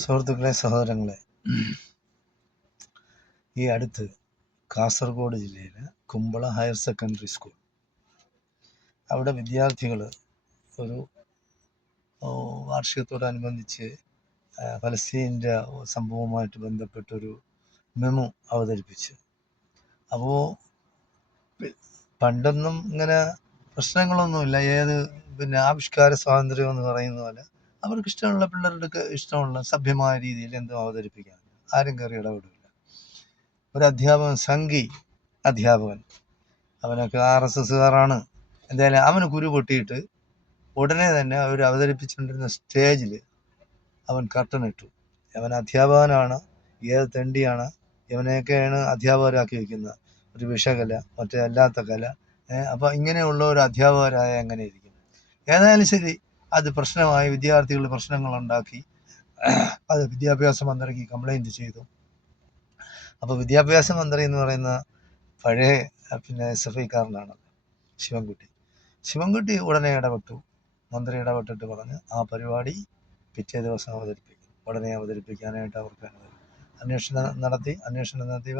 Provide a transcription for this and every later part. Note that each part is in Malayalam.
സുഹൃത്തുക്കളെ, സഹോദരങ്ങളെ, ഈ അടുത്ത് കാസർഗോഡ് ജില്ലയിലെ കുമ്പള ഹയർ സെക്കൻഡറി സ്കൂൾ, അവിടെ വിദ്യാർത്ഥികൾ ഒരു വാർഷികത്തോടനുബന്ധിച്ച് ഫലസ്തീൻ്റെ സംഭവവുമായിട്ട് ബന്ധപ്പെട്ടൊരു മെമു അവതരിപ്പിച്ചു. അപ്പോൾ പണ്ടൊന്നും ഇങ്ങനെ പ്രശ്നങ്ങളൊന്നുമില്ല. ആവിഷ്കാര സ്വാതന്ത്ര്യം എന്ന് പറയുന്ന പോലെ അവർക്ക് ഇഷ്ടമുള്ള പിള്ളേരുടെ ഇഷ്ടമുള്ള സഭ്യമായ രീതിയിൽ എന്തും അവതരിപ്പിക്കാൻ ആരും കയറി ഇടപെടില്ല. ഒരു അധ്യാപകൻ അവനൊക്കെ RSSകാരാണ്. എന്തായാലും അവന് കുരു പൊട്ടിയിട്ട് ഉടനെ തന്നെ അവർ അവതരിപ്പിച്ചുകൊണ്ടിരുന്ന സ്റ്റേജിൽ അവൻ കർട്ടനിട്ടു. അവൻ അധ്യാപകനാണ്, ഏത് തെണ്ടിയാണ് ഇവനെയൊക്കെയാണ് അധ്യാപകരാക്കി വയ്ക്കുന്നത്. ഒരു വിഷകല, മറ്റേ അല്ലാത്ത കല. അപ്പോൾ ഇങ്ങനെയുള്ള ഒരു അധ്യാപകരായ എങ്ങനെ ഇരിക്കും? ഏതായാലും ശരി, അത് പ്രശ്നമായി. വിദ്യാർത്ഥികൾ പ്രശ്നങ്ങളുണ്ടാക്കി. അത് വിദ്യാഭ്യാസ മന്ത്രിക്ക് കംപ്ലൈൻറ്റ് ചെയ്തു. അപ്പോൾ വിദ്യാഭ്യാസ മന്ത്രി എന്ന് പറയുന്ന പഴയ SFIക്കാരനാണ് ശിവൻകുട്ടി ഉടനെ ഇടപെട്ടു. മന്ത്രി ഇടപെട്ടിട്ട് പറഞ്ഞ് ആ പരിപാടി പിറ്റേ ദിവസം ഉടനെ അവതരിപ്പിക്കാനായിട്ട് അവർക്ക് അന്വേഷണം നടത്തി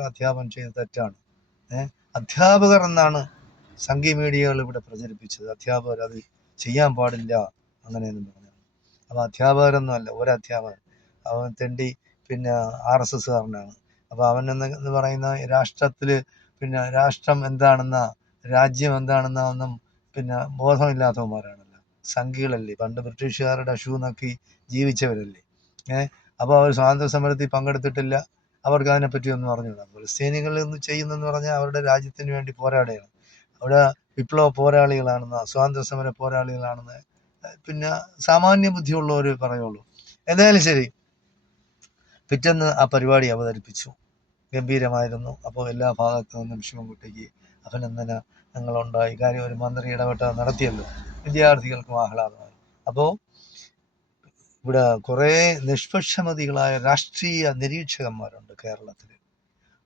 അധ്യാപനം ചെയ്ത് തെറ്റാണ്. അധ്യാപകർ എന്നാണ് സംഘി മീഡിയകൾ ഇവിടെ പ്രചരിപ്പിച്ചത്. അധ്യാപകർ അത് ചെയ്യാൻ പാടില്ല അങ്ങനെയെന്നും പറഞ്ഞു. അപ്പോൾ അധ്യാപകരൊന്നും അല്ല, ഒരധ്യാപകൻ. അവൻ തെണ്ടി RSSകാരനാണ്. അപ്പോൾ അവൻ എന്ന് പറയുന്ന രാഷ്ട്രത്തിൽ രാഷ്ട്രം എന്താണെന്ന, രാജ്യം എന്താണെന്ന ഒന്നും ബോധമില്ലാത്തവന്മാരാണല്ലോ, സംഘികളല്ലേ. പണ്ട് ബ്രിട്ടീഷുകാരുടെ ഷൂ നോക്കി ജീവിച്ചവരല്ലേ. അപ്പോൾ അവർ സ്വാതന്ത്ര്യ സമരത്തിൽ പങ്കെടുത്തിട്ടില്ല, അവർക്ക് അതിനെപ്പറ്റി ഒന്നും അറിഞ്ഞില്ല. ഫലസ്തീനികൾ എന്ന് ചെയ്യുന്നതെന്ന് പറഞ്ഞാൽ അവരുടെ രാജ്യത്തിന് വേണ്ടി പോരാടുകയാണ്. അവിടെ വിപ്ലവ പോരാളികളാണെന്ന്, സ്വാതന്ത്ര്യ സമര പോരാളികളാണെന്ന് സാമാന്യ ബുദ്ധിയുള്ളവർ പറയുള്ളൂ. എന്തായാലും ശരി, പിറ്റേന്ന് ആ പരിപാടി അവതരിപ്പിച്ചു. ഗംഭീരമായിരുന്നു. അപ്പോൾ എല്ലാ ഭാഗത്തു നിന്നും ശിവൻകുട്ടിക്ക് അഭിനന്ദനങ്ങളുണ്ടായി. കാര്യം ഒരു മന്ത്രി ഇടപെട്ട് നടത്തിയല്ലോ, വിദ്യാർത്ഥികൾക്കും ആഹ്ലാദമായി. അപ്പോൾ ഇവിടെ കുറേ നിഷ്പക്ഷമതികളായ രാഷ്ട്രീയ നിരീക്ഷകന്മാരുണ്ട് കേരളത്തിൽ.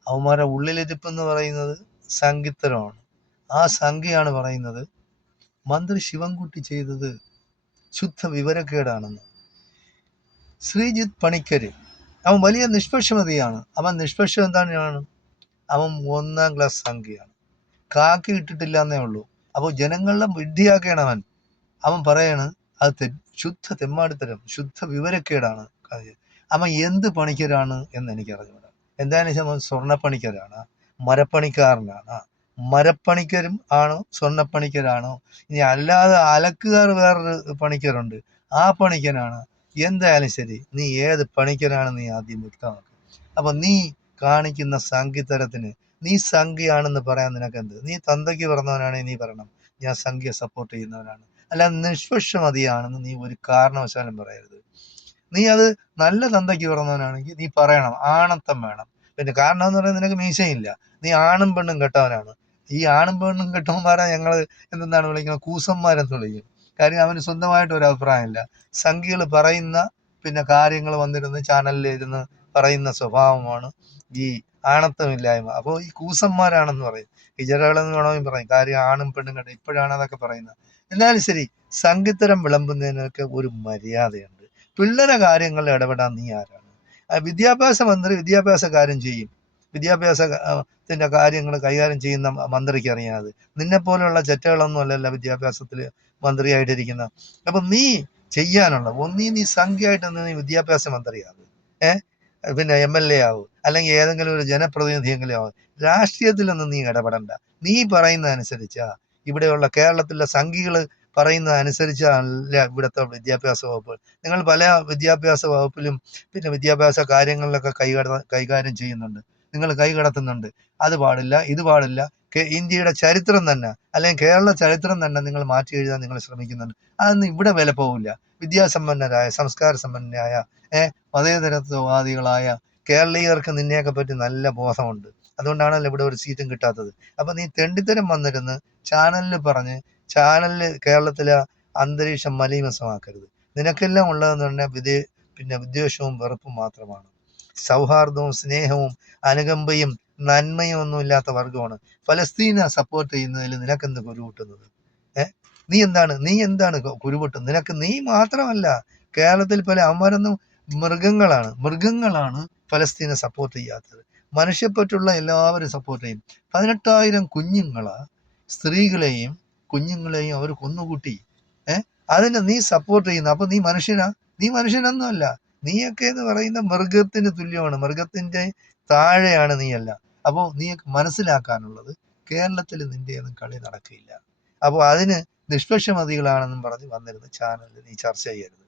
അവന്മാരുടെ ഉള്ളിലിരിപ്പെന്ന് പറയുന്നത് സംഘിത്തരമാണ്. ആ സംഘിയാണ് പറയുന്നത് മന്ത്രി ശിവൻകുട്ടി ചെയ്തത് ശുദ്ധ വിവരക്കേടാണെന്ന്. ശ്രീജിത്ത് പണിക്കര് അവൻ വലിയ നിഷ്പക്ഷമതിയാണ്. അവൻ നിഷ്പക്ഷം എന്താണ്? അവൻ 1ാം ക്ലാസ് സംഖ്യയാണ്. കാക്കി ഇട്ടിട്ടില്ല എന്നേ ഉള്ളൂ. അപ്പോൾ ജനങ്ങളുടെ വിഡ്ഢിയാക്കുകയാണ് അവൻ പറയാണ് അത് ശുദ്ധ തെമ്മാടിത്തരം, ശുദ്ധ വിവരക്കേടാണ്. അവൻ എന്ത് പണിക്കരാണ് എന്ന് എനിക്കറിഞ്ഞൂടാ. എന്തായാലും അവൻ സ്വർണ്ണപ്പണിക്കരാണ്, മരപ്പണിക്കാരനാണ്. മരപ്പണിക്കരും ആണോ സ്വർണ്ണപ്പണിക്കരാണോ? ഇനി അല്ലാതെ അലക്കുകാർ വേറൊരു പണിക്കരുണ്ട്, ആ പണിക്കനാണ്. എന്തായാലും ശരി, നീ ഏത് പണിക്കനാണ് നീ ആദ്യം വ്യക്തമാക്കുക. അപ്പം നീ കാണിക്കുന്ന സംഘിത്തരത്തിന് നീ സംഘിയാണെന്ന് പറയാൻ നിനക്കെന്ത്? നീ തന്തയ്ക്ക് പറഞ്ഞവനാണെങ്കിൽ നീ പറയണം ഞാൻ സംഘിയെ സപ്പോർട്ട് ചെയ്യുന്നവനാണ്. അല്ലാതെ നിഷ്പക്ഷമതിയാണെന്ന് നീ ഒരു കാരണവശാലും പറയരുത്. നീ അത് നല്ല തന്തയ്ക്ക് പറഞ്ഞവനാണെങ്കിൽ നീ പറയണം, ആണത്തം വേണം. കാരണം എന്ന് പറയുന്നത് നിനക്ക് മീശയില്ല, നീ ആണും പെണ്ണും കെട്ടവനാണ്. ഈ ആണും പെണ്ണും കെട്ടവന്മാരെ ഞങ്ങൾ എന്താണ് വിളിക്കുന്നത്? കൂസന്മാരെന്ന് വിളിക്കും. കാര്യം അവന് സ്വന്തമായിട്ട് ഒരു അഭിപ്രായമില്ല. സംഘികൾ പറയുന്ന കാര്യങ്ങൾ വന്നിരുന്ന് ചാനലിൽ ഇരുന്ന് പറയുന്ന സ്വഭാവമാണ് ഈ ആണത്തമില്ലായ്മ. അപ്പോൾ ഈ കൂസന്മാരാണെന്ന് പറയും, ഹിജറകളെന്ന് വേണമെങ്കിൽ പറയും. കാര്യം ആണും പെണ്ണും കെട്ട ഇപ്പോഴാണ് അതൊക്കെ പറയുന്നത്. എന്നാലും ശരി, സംഘിത്തരം വിളമ്പുന്നതിനൊക്കെ ഒരു മര്യാദയുണ്ട്. പിള്ളേരെ കാര്യങ്ങളിൽ ഇടപെടാൻ നീ ആരാണ്? വിദ്യാഭ്യാസ മന്ത്രി വിദ്യാഭ്യാസ കാര്യം ചെയ്യും. വിദ്യാഭ്യാസത്തിന്റെ കാര്യങ്ങൾ കൈകാര്യം ചെയ്യുന്ന മന്ത്രിക്ക് അറിയാതെ. നിന്നെപ്പോലെയുള്ള ചെറ്റകളൊന്നും അല്ലല്ലോ വിദ്യാഭ്യാസത്തിൽ മന്ത്രിയായിട്ടിരിക്കുന്ന. അപ്പം നീ ചെയ്യാനുള്ള നീ സംഖ്യയായിട്ട് നീ വിദ്യാഭ്യാസ മന്ത്രിയാവും, MLA ആവും, അല്ലെങ്കിൽ ഏതെങ്കിലും ഒരു ജനപ്രതിനിധിയെങ്കിലും ആവും. രാഷ്ട്രീയത്തിലൊന്നും നീ ഇടപെടണ്ട. നീ പറയുന്ന അനുസരിച്ചാ ഇവിടെയുള്ള കേരളത്തിലെ സംഘികൾ പറയുന്നത് അനുസരിച്ചല്ല ഇവിടുത്തെ വിദ്യാഭ്യാസ വകുപ്പ്. നിങ്ങൾ പല വിദ്യാഭ്യാസ വകുപ്പിലും വിദ്യാഭ്യാസ കാര്യങ്ങളിലൊക്കെ കൈകാര്യം ചെയ്യുന്നുണ്ട്, നിങ്ങൾ കൈകടത്തുന്നുണ്ട്. അത് പാടില്ല, ഇത് പാടില്ല. ഇന്ത്യയുടെ ചരിത്രം തന്നെ, അല്ലെങ്കിൽ കേരള ചരിത്രം തന്നെ നിങ്ങൾ മാറ്റി എഴുതാൻ നിങ്ങൾ ശ്രമിക്കുന്നുണ്ട്. അതൊന്നും ഇവിടെ വില പോവില്ല. വിദ്യാസമ്പന്നരായ, സംസ്കാര സമ്പന്നരായ, മതേതരത്വവാദികളായ കേരളീയർക്ക് നിന്നെയൊക്കെ പറ്റി നല്ല ബോധമുണ്ട്. അതുകൊണ്ടാണല്ലോ ഇവിടെ ഒരു സീറ്റും കിട്ടാത്തത്. അപ്പം നീ തെണ്ടിത്തരം വന്നിരുന്ന് ചാനലിൽ പറഞ്ഞ് കേരളത്തിലെ അന്തരീക്ഷം മലീമസമാക്കരുത്. നിനക്കെല്ലാം ഉള്ളതെന്ന് പറഞ്ഞാൽ വിദ്വേഷവും വെറുപ്പും മാത്രമാണ്. സൗഹാർദ്ദവും സ്നേഹവും അനുകമ്പയും നന്മയും ഒന്നും ഇല്ലാത്ത വർഗമാണ്. ഫലസ്തീനെ സപ്പോർട്ട് ചെയ്യുന്നതിൽ നിനക്കെന്ത് കുരുപൊട്ടുന്നത്? നീ എന്താണ് കുരുപൊട്ടുന്നത്? നീ മാത്രമല്ല, കേരളത്തിൽ പല അവന്മാരൊന്നും മൃഗങ്ങളാണ് പലസ്തീനെ സപ്പോർട്ട് ചെയ്യാത്തത്. മനുഷ്യപ്പറ്റുള്ള എല്ലാവരും സപ്പോർട്ട് ചെയ്യും. 18,000 കുഞ്ഞുങ്ങളെ, സ്ത്രീകളെയും കുഞ്ഞുങ്ങളെയും അവർ കൊന്നുകൂട്ടി. അതിന് നീ സപ്പോർട്ട് ചെയ്യുന്നു. അപ്പൊ നീ മനുഷ്യനാ? നീ മനുഷ്യനൊന്നുമല്ല. നീയൊക്കെ എന്ന് പറയുന്ന മൃഗത്തിന് തുല്യമാണ്. മൃഗത്തിന്റെ താഴെയാണ് നീയല്ല. അപ്പോൾ നീ മനസ്സിലാക്കാനുള്ളത്, കേരളത്തിൽ നിന്റെയൊന്നും കളി നടക്കില്ല. അപ്പോൾ അതിന് നിഷ്പക്ഷമതികളാണെന്നും പറഞ്ഞ് വന്നിരുന്ന ചാനലിൽ നീ ചർച്ച ചെയ്യരുത്.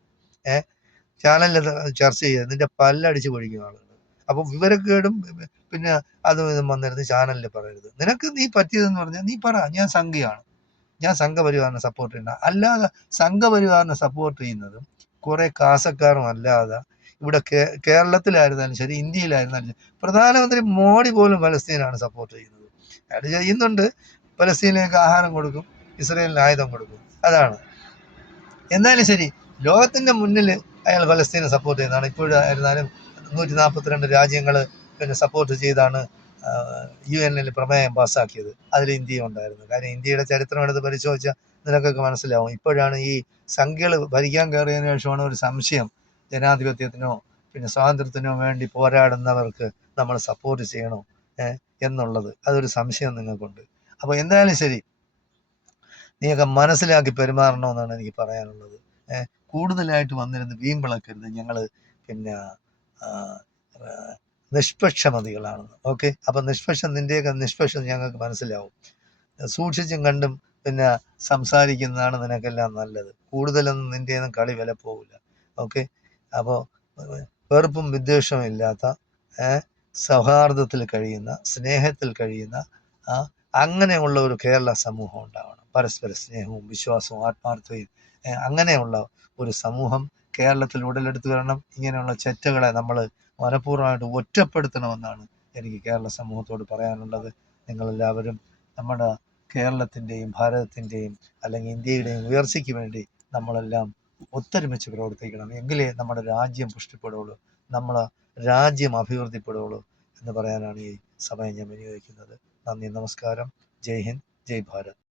ചാനലിൽ ചർച്ച ചെയ്യരുത്. നിന്റെ പല്ലടിച്ച് പൊഴിക്കുന്ന ആളുകൾ. അപ്പോൾ വിവരക്കേടും പിന്നെ അതും ഇതും വന്നിരുന്ന് ചാനലിൽ പറയരുത്. നിനക്ക് നീ പറ്റിയതെന്ന് പറഞ്ഞാൽ നീ പറ, ഞാൻ സംഘിയാണ്, ഞാൻ സംഘപരിവാറിനെ സപ്പോർട്ട് ചെയ്യുന്ന. അല്ലാതെ സംഘപരിവാറിനെ സപ്പോർട്ട് ചെയ്യുന്നതും കുറെ കാസക്കാരും അല്ലാതെ ഇവിടെ കേരളത്തിലായിരുന്നാലും ശരി, ഇന്ത്യയിലായിരുന്നാലും ശരി, പ്രധാനമന്ത്രി മോഡി പോലും പലസ്തീനാണ് സപ്പോർട്ട് ചെയ്യുന്നത്. അയാൾ ചെയ്യുന്നുണ്ട്. പലസ്തീനിലേക്ക് ആഹാരം കൊടുക്കും, ഇസ്രയേലിന് ആയുധം കൊടുക്കും. അതാണ്. എന്നാലും ശരി, ലോകത്തിന്റെ മുന്നിൽ അയാൾ പലസ്തീനെ സപ്പോർട്ട് ചെയ്യുന്നതാണ്. ഇപ്പോഴായിരുന്നാലും 142 രാജ്യങ്ങൾ പിന്നെ സപ്പോർട്ട് ചെയ്താണ് UN പ്രമേയം പാസ്സാക്കിയത്. അതിൽ ഇന്ത്യ ഉണ്ടായിരുന്നു. കാര്യം ഇന്ത്യയുടെ ചരിത്രം എടുത്ത് പരിശോധിച്ചാൽ നിനക്കൊക്കെ മനസ്സിലാവും. ഇപ്പോഴാണ് ഈ സംഖ്യകൾ ഭരിക്കാൻ കയറിയതിനു ശേഷമാണ് ഒരു സംശയം, ജനാധിപത്യത്തിനോ പിന്നെ സ്വാതന്ത്ര്യത്തിനോ വേണ്ടി പോരാടുന്നവർക്ക് നമ്മൾ സപ്പോർട്ട് ചെയ്യണോ എന്നുള്ളത്. അതൊരു സംശയം നിങ്ങൾക്കുണ്ട്. അപ്പോൾ എന്തായാലും ശരി, നീയൊക്കെ മനസ്സിലാക്കി പെരുമാറണമെന്നാണ് എനിക്ക് പറയാനുള്ളത്. കൂടുതലായിട്ട് വന്നിരുന്ന് വീമ്പിളക്കരുത്. ഞങ്ങൾ പിന്നെ നിഷ്പക്ഷമതികളാണെന്ന്. ഓക്കെ, അപ്പം നിന്റെയൊക്കെ നിഷ്പക്ഷം ഞങ്ങൾക്ക് മനസ്സിലാവും. സൂക്ഷിച്ചും കണ്ടും പിന്നെ സംസാരിക്കുന്നതാണ് നിനക്കെല്ലാം നല്ലത്. കൂടുതലൊന്നും നിന്റെയൊന്നും കളി വില പോകില്ല. ഓക്കെ, അപ്പോൾ വെറുപ്പും വിദ്വേഷവും ഇല്ലാത്ത, സൗഹാർദ്ദത്തിൽ കഴിയുന്ന, സ്നേഹത്തിൽ കഴിയുന്ന അങ്ങനെയുള്ള ഒരു കേരള സമൂഹം ഉണ്ടാവണം. പരസ്പര സ്നേഹവും വിശ്വാസവും ആത്മാർത്ഥതയും അങ്ങനെയുള്ള ഒരു സമൂഹം കേരളത്തിൽ ഉടലെടുത്ത് വരണം. ഇങ്ങനെയുള്ള ചെറ്റകളെ നമ്മൾ മനഃപൂർവ്വമായിട്ട് ഒറ്റപ്പെടുത്തണമെന്നാണ് എനിക്ക് കേരള സമൂഹത്തോട് പറയാനുള്ളത്. നിങ്ങളെല്ലാവരും നമ്മുടെ കേരളത്തിൻ്റെയും ഭാരതത്തിൻ്റെയും അല്ലെങ്കിൽ ഇന്ത്യയുടെയും ഉയർച്ചയ്ക്ക് വേണ്ടി നമ്മളെല്ലാം ഒത്തൊരുമിച്ച് പ്രവർത്തിക്കണം. എങ്കിലേ നമ്മുടെ രാജ്യം പുഷ്ടിപ്പെടുകയുള്ളൂ, നമ്മളെ രാജ്യം അഭിവൃദ്ധിപ്പെടുകയുള്ളൂ എന്ന് പറയാനാണ് ഈ സമയം ഞാൻ വിനിയോഗിക്കുന്നത്. നന്ദി, നമസ്കാരം. ജയ് ഹിന്ദ്, ജയ് ഭാരത്.